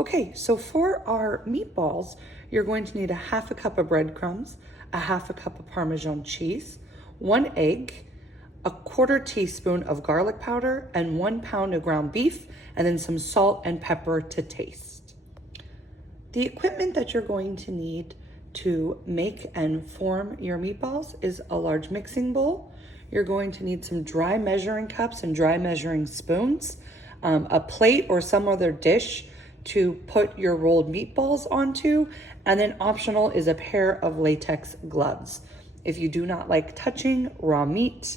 Okay, so for our meatballs, you're going to need a half a cup of breadcrumbs, a half a cup of Parmesan cheese, 1 egg, a 1/4 teaspoon of garlic powder, and 1 pound of ground beef, and then some salt and pepper to taste. The equipment that you're going to need to make and form your meatballs is a large mixing bowl. You're going to need some dry measuring cups and dry measuring spoons, a plate or some other dish to put your rolled meatballs onto, and then optional is a pair of latex gloves. If you do not like touching raw meat,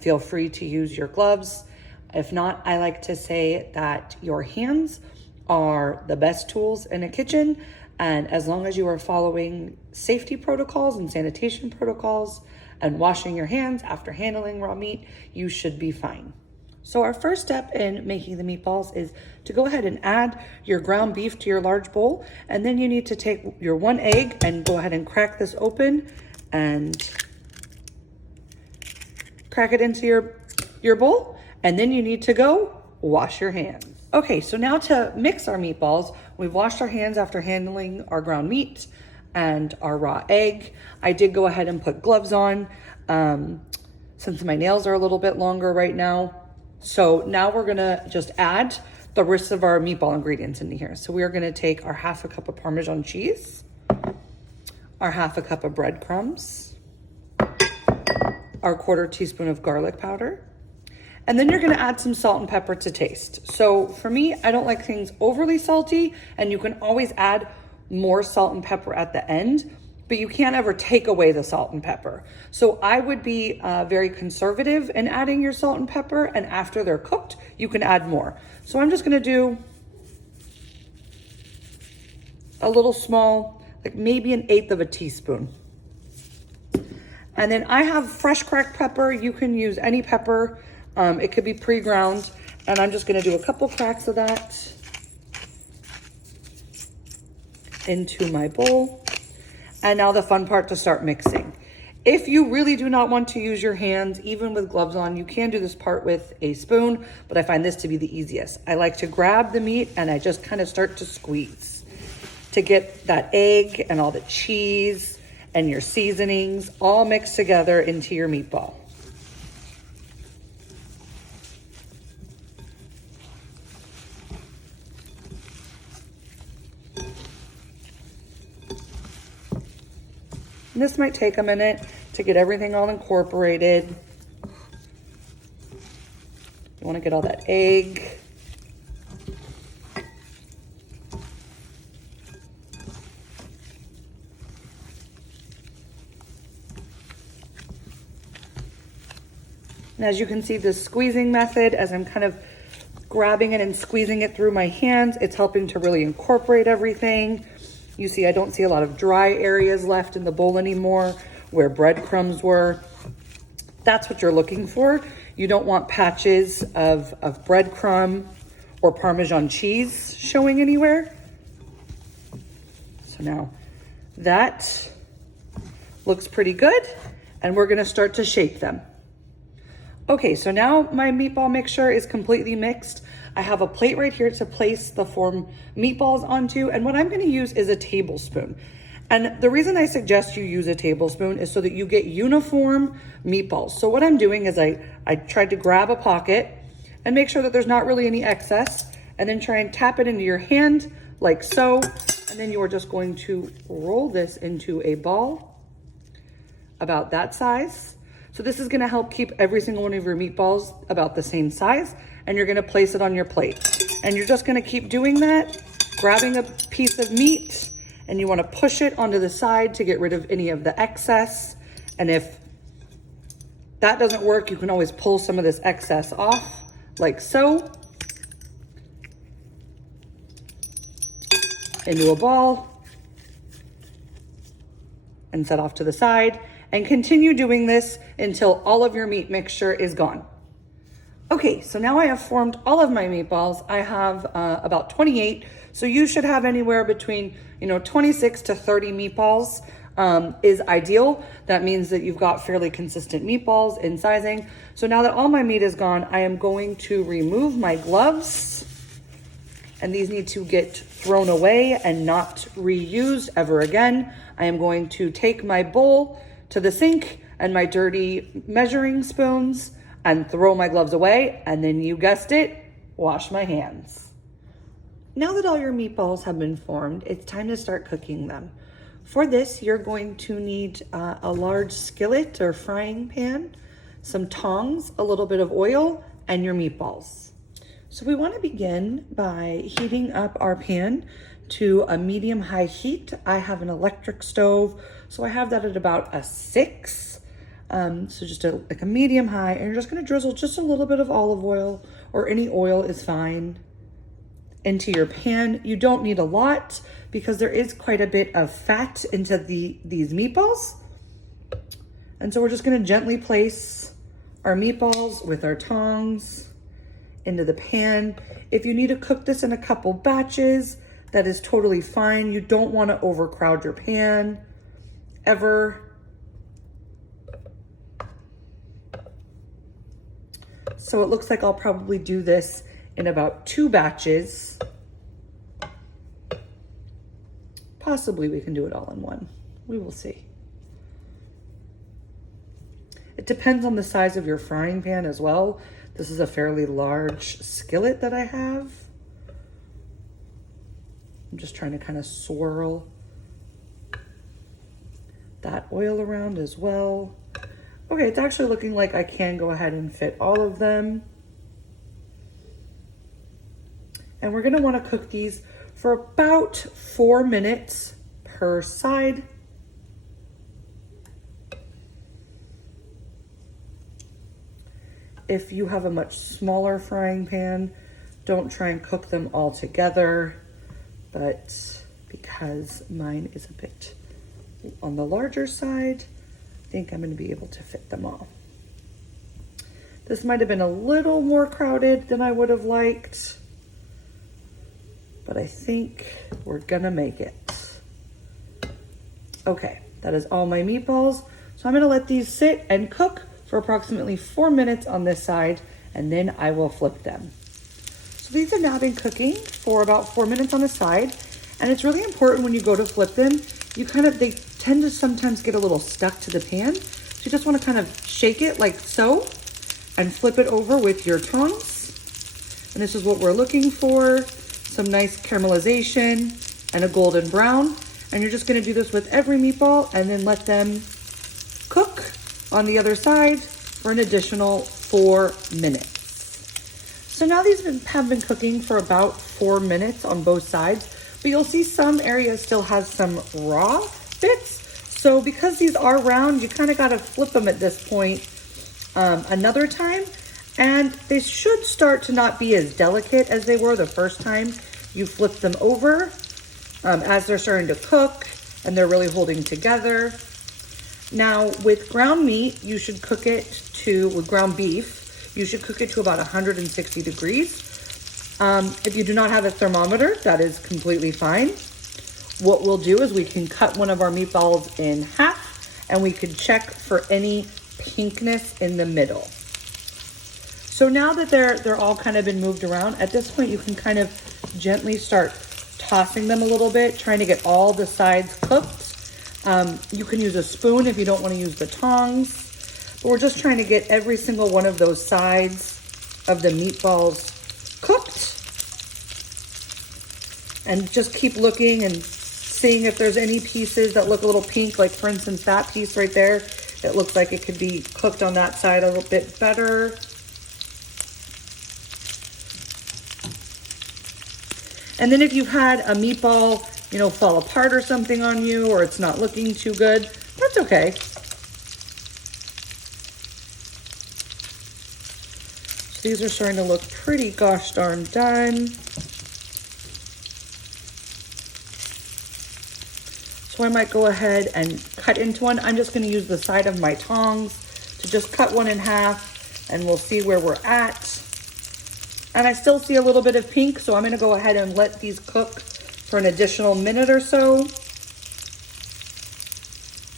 feel free to use your gloves. If not, I like to say that your hands are the best tools in a kitchen, and as long as you are following safety protocols and sanitation protocols and washing your hands after handling raw meat, you should be fine. So our first step in making the meatballs is to go ahead and add your ground beef to your large bowl, and then you need to take your 1 egg and go ahead and crack this open and crack it into your bowl, and then you need to go wash your hands. Okay, so now to mix our meatballs, we've washed our hands after handling our ground meat and our raw egg. I did go ahead and put gloves on since my nails are a little bit longer right now. So now we're gonna just add the rest of our meatball ingredients into here. So we are gonna take our half a cup of Parmesan cheese, our half a cup of breadcrumbs, our 1/4 teaspoon of garlic powder, and then you're gonna add some salt and pepper to taste. So for me, I don't like things overly salty, and you can always add more salt and pepper at the end, but you can't ever take away the salt and pepper. So I would be very conservative in adding your salt and pepper, and after they're cooked, you can add more. So I'm just gonna do a little small, like maybe 1/8 of a teaspoon. And then I have fresh cracked pepper. You can use any pepper. It could be pre-ground, and I'm just gonna do a couple cracks of that into my bowl. And now the fun part to start mixing. If you really do not want to use your hands, even with gloves on, you can do this part with a spoon, but I find this to be the easiest. I like to grab the meat and I just kind of start to squeeze to get that egg and all the cheese and your seasonings all mixed together into your meatball. And this might take a minute to get everything all incorporated. You want to get all that egg. And as you can see, the squeezing method, as I'm kind of grabbing it and squeezing it through my hands, it's helping to really incorporate everything. You see, I don't see a lot of dry areas left in the bowl anymore where breadcrumbs were. That's what you're looking for. You don't want patches of breadcrumb or Parmesan cheese showing anywhere. So now that looks pretty good, and we're gonna start to shape them. Okay, so now my meatball mixture is completely mixed. I have a plate right here to place the form meatballs onto, and what I'm gonna use is a tablespoon. And the reason I suggest you use a tablespoon is so that you get uniform meatballs. So what I'm doing is I tried to grab a pocket and make sure that there's not really any excess, and then try and tap it into your hand like so, and then you are just going to roll this into a ball about that size. So this is gonna help keep every single one of your meatballs about the same size, and you're gonna place it on your plate. And you're just gonna keep doing that, grabbing a piece of meat, and you wanna push it onto the side to get rid of any of the excess. And if that doesn't work, you can always pull some of this excess off, like so, into a ball, and set off to the side. And continue doing this until all of your meat mixture is gone. Okay, so now I have formed all of my meatballs. I have about 28, so you should have anywhere between 26 to 30 meatballs is ideal. That means that you've got fairly consistent meatballs in sizing. So now that all my meat is gone, I am going to remove my gloves and these need to get thrown away and not reused ever again. I am going to take my bowl to the sink and my dirty measuring spoons and throw my gloves away, and then you guessed it, wash my hands. Now that all your meatballs have been formed, it's time to start cooking them. For this, you're going to need a large skillet or frying pan, some tongs, a little bit of oil, and your meatballs. So we want to begin by heating up our pan to a medium-high heat. I have an electric stove, so I have that at about a 6. So just like a medium high, and you're just going to drizzle just a little bit of olive oil, or any oil is fine, into your pan. You don't need a lot because there is quite a bit of fat into these meatballs. And so we're just going to gently place our meatballs with our tongs into the pan. If you need to cook this in a couple batches, that is totally fine. You don't want to overcrowd your pan ever. So it looks like I'll probably do this in about 2 batches. Possibly we can do it all in one. We will see. It depends on the size of your frying pan as well. This is a fairly large skillet that I have. I'm just trying to kind of swirl that oil around as well. Okay, it's actually looking like I can go ahead and fit all of them. And we're gonna wanna cook these for about 4 minutes per side. If you have a much smaller frying pan, don't try and cook them all together, but because mine is a bit on the larger side, I think I'm going to be able to fit them all. This might have been a little more crowded than I would have liked, but I think we're gonna make it. Okay, that is all my meatballs. So I'm gonna let these sit and cook for approximately 4 minutes on this side, and then I will flip them. So these have now been cooking for about 4 minutes on the side, and it's really important when you go to flip them, they tend to sometimes get a little stuck to the pan. So you just wanna kind of shake it like so, and flip it over with your tongs. And this is what we're looking for, some nice caramelization and a golden brown. And you're just gonna do this with every meatball and then let them cook on the other side for an additional 4 minutes. So now these have been cooking for about 4 minutes on both sides, but you'll see some areas still has some raw bits. So because these are round, you kind of got to flip them at this point another time, and they should start to not be as delicate as they were the first time you flipped them over, as they're starting to cook and they're really holding together. Now with ground meat, you should cook it with ground beef, you should cook it to about 160 degrees. If you do not have a thermometer, that is completely fine. What we'll do is we can cut one of our meatballs in half, and we could check for any pinkness in the middle. So now that they're all kind of been moved around, at this point you can kind of gently start tossing them a little bit, trying to get all the sides cooked. You can use a spoon if you don't want to use the tongs, but we're just trying to get every single one of those sides of the meatballs cooked. And just keep looking and seeing if there's any pieces that look a little pink, like for instance, that piece right there. It looks like it could be cooked on that side a little bit better. And then if you've had a meatball, fall apart or something on you, or it's not looking too good, that's okay. So these are starting to look pretty gosh darn done. So I might go ahead and cut into one. I'm just gonna use the side of my tongs to just cut one in half, and we'll see where we're at. And I still see a little bit of pink, so I'm gonna go ahead and let these cook for an additional minute or so.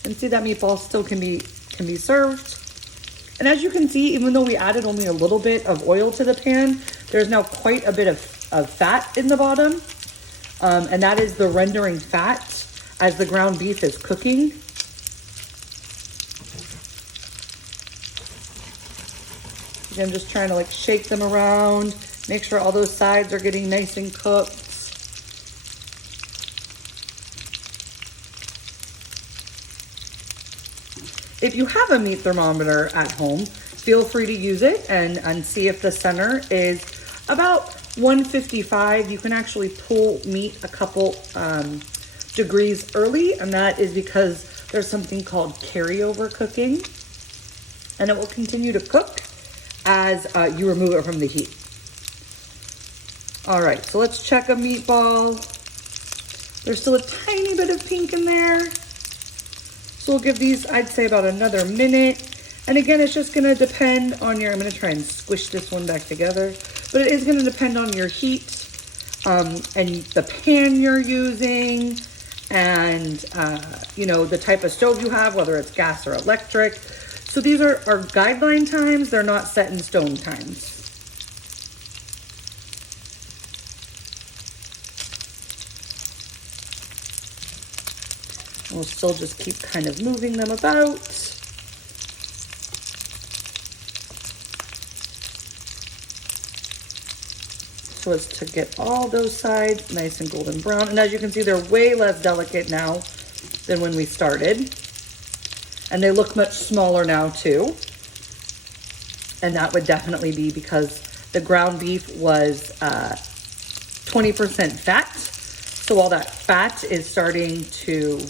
And see, that meatball still can be served. And as you can see, even though we added only a little bit of oil to the pan, there's now quite a bit of of fat in the bottom. And that is the rendering fat as the ground beef is cooking. I'm just trying to like shake them around, make sure all those sides are getting nice and cooked. If you have a meat thermometer at home, feel free to use it and see if the center is about 155. You can actually pull meat a couple degrees early, and that is because there's something called carryover cooking, and it will continue to cook as you remove it from the heat. All right, so let's check a meatball. There's still a tiny bit of pink in there. So we'll give these, I'd say, about another minute. And again, it's just gonna depend on your, I'm gonna try and squish this one back together, but it is gonna depend on your heat and the pan you're using and you know, the type of stove you have, whether it's gas or electric. So these are our guideline times. They're not set in stone times. We'll still just keep kind of moving them about. So as to get all those sides nice and golden brown. And as you can see, they're way less delicate now than when we started. And they look much smaller now too. And that would definitely be because the ground beef was 20% fat. So all that fat is starting to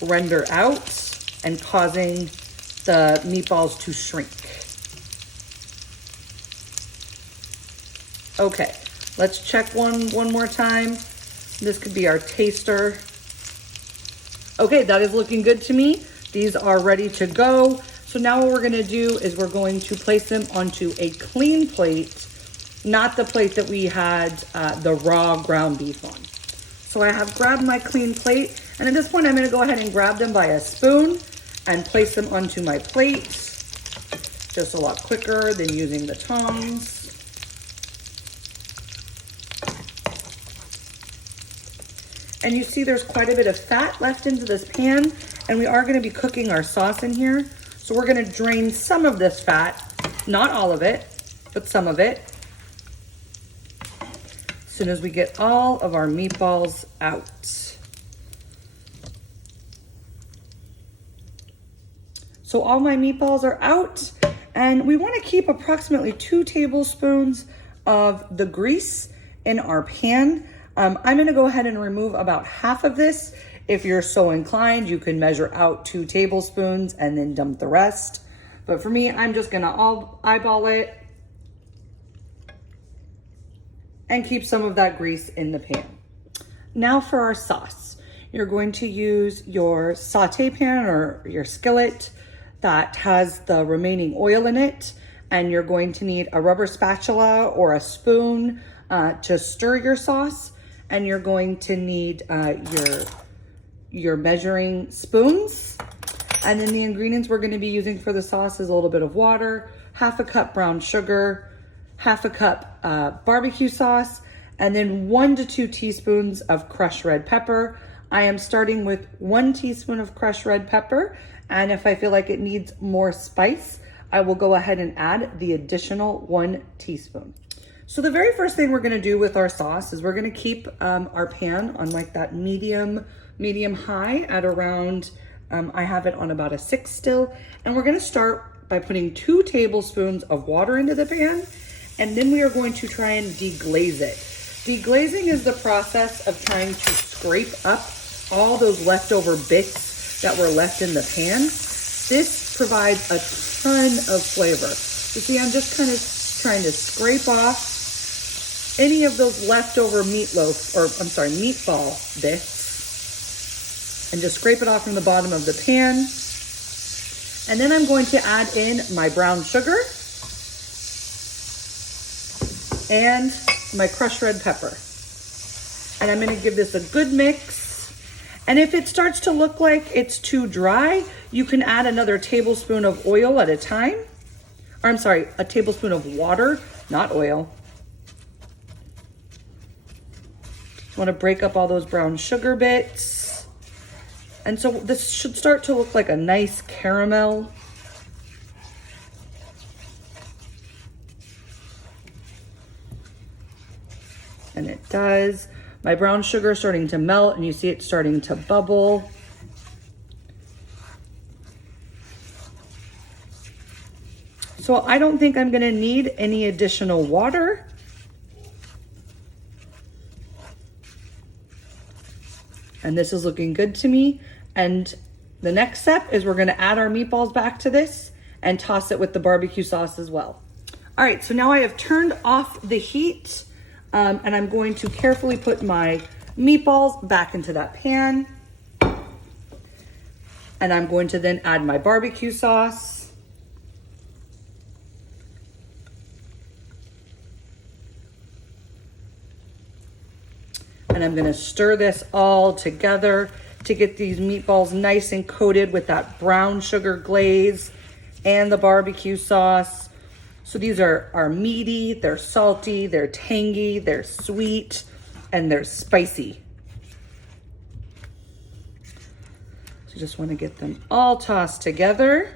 render out and causing the meatballs to shrink. Okay, let's check one more time. This could be our taster. Okay, that is looking good to me. These are ready to go. So now what we're gonna do is we're going to place them onto a clean plate, not the plate that we had the raw ground beef on. So I have grabbed my clean plate, and at this point I'm gonna go ahead and grab them by a spoon and place them onto my plate. Just a lot quicker than using the tongs. And you see there's quite a bit of fat left into this pan, and we are gonna be cooking our sauce in here. So we're gonna drain some of this fat, not all of it, but some of it, as soon as we get all of our meatballs out. So all my meatballs are out, and we wanna keep approximately 2 tablespoons of the grease in our pan. I'm gonna go ahead and remove about half of this. If you're so inclined, you can measure out 2 tablespoons and then dump the rest. But for me, I'm just gonna eyeball it and keep some of that grease in the pan. Now for our sauce. You're going to use your saute pan or your skillet that has the remaining oil in it, and you're going to need a rubber spatula or a spoon to stir your sauce, and you're going to need your measuring spoons. And then the ingredients we're gonna be using for the sauce is a little bit of water, 1/2 cup brown sugar, 1/2 cup barbecue sauce, and then 1 to 2 teaspoons of crushed red pepper. I am starting with 1 teaspoon of crushed red pepper, and if I feel like it needs more spice, I will go ahead and add the additional 1 teaspoon. So the very first thing we're gonna do with our sauce is we're gonna keep our pan on like that medium high at around, I have it on about a 6 still. And we're gonna start by putting 2 tablespoons of water into the pan, and then we are going to try and deglaze it. Deglazing is the process of trying to scrape up all those leftover bits that were left in the pan. This provides a ton of flavor. You see, I'm just kind of trying to scrape off any of those leftover meatball bits and just scrape it off from the bottom of the pan. And then I'm going to add in my brown sugar and my crushed red pepper. And I'm gonna give this a good mix. And if it starts to look like it's too dry, you can add another tablespoon of oil at a time. Or I'm sorry, a tablespoon of water, not oil. Want to break up all those brown sugar bits. And so this should start to look like a nice caramel. And it does. My brown sugar is starting to melt and you see it starting to bubble. So I don't think I'm gonna need any additional water. And this is looking good to me. And the next step is we're gonna add our meatballs back to this and toss it with the barbecue sauce as well. All right, so now I have turned off the heat and I'm going to carefully put my meatballs back into that pan. And I'm going to then add my barbecue sauce. And I'm gonna stir this all together to get these meatballs nice and coated with that brown sugar glaze and the barbecue sauce. So these are meaty, they're salty, they're tangy, they're sweet, and they're spicy. So just wanna get them all tossed together.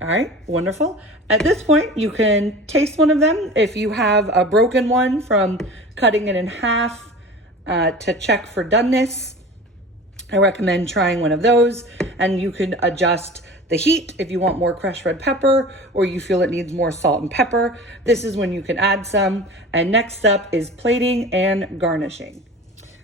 All right, wonderful. At this point, you can taste one of them. If you have a broken one from cutting it in half to check for doneness, I recommend trying one of those, and you can adjust the heat if you want more crushed red pepper or you feel it needs more salt and pepper. This is when you can add some. And next up is plating and garnishing.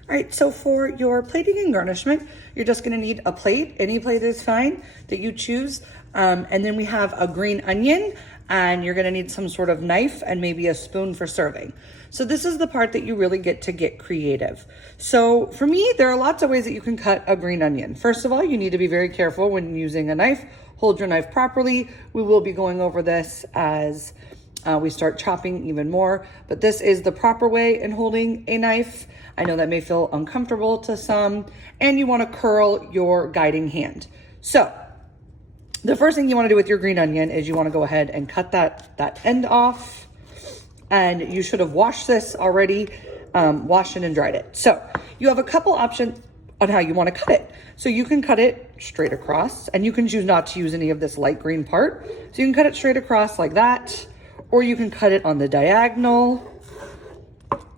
All right, so for your plating and garnishment, you're just gonna need a plate. Any plate is fine that you choose. And then we have a green onion, and you're gonna need some sort of knife and maybe a spoon for serving. So this is the part that you really get to get creative. So for me, there are lots of ways that you can cut a green onion. First of all, you need to be very careful when using a knife. Hold your knife properly. We will be going over this as we start chopping even more, but this is the proper way in holding a knife. I know that may feel uncomfortable to some, and you wanna curl your guiding hand. So the first thing you wanna do with your green onion is you wanna go ahead and cut that end off. And you should have washed this already, washed it and dried it. So you have a couple options on how you wanna cut it. So you can cut it straight across, and you can choose not to use any of this light green part. So you can cut it straight across like that, or you can cut it on the diagonal.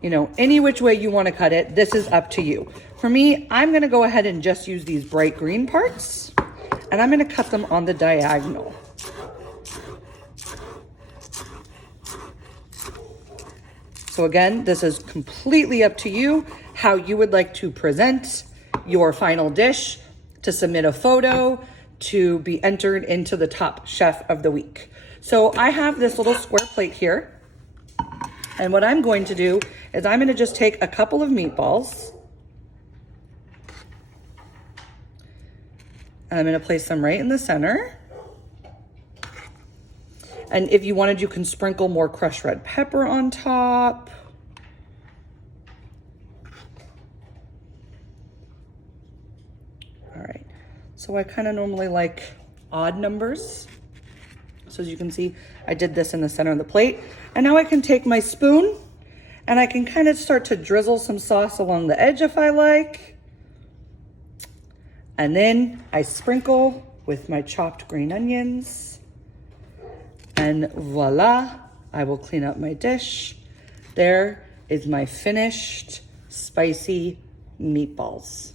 You know, any which way you wanna cut it, this is up to you. For me, I'm gonna go ahead and just use these bright green parts, and I'm gonna cut them on the diagonal. So again, this is completely up to you how you would like to present your final dish, to submit a photo, to be entered into the top chef of the week. So I have this little square plate here. And what I'm going to do is I'm gonna just take a couple of meatballs. I'm gonna place them right in the center. And if you wanted, you can sprinkle more crushed red pepper on top. All right, so I kind of normally like odd numbers. So as you can see, I did this in the center of the plate. And now I can take my spoon and I can kind of start to drizzle some sauce along the edge if I like. And then I sprinkle with my chopped green onions. And voila, I will clean up my dish. There is my finished spicy meatballs.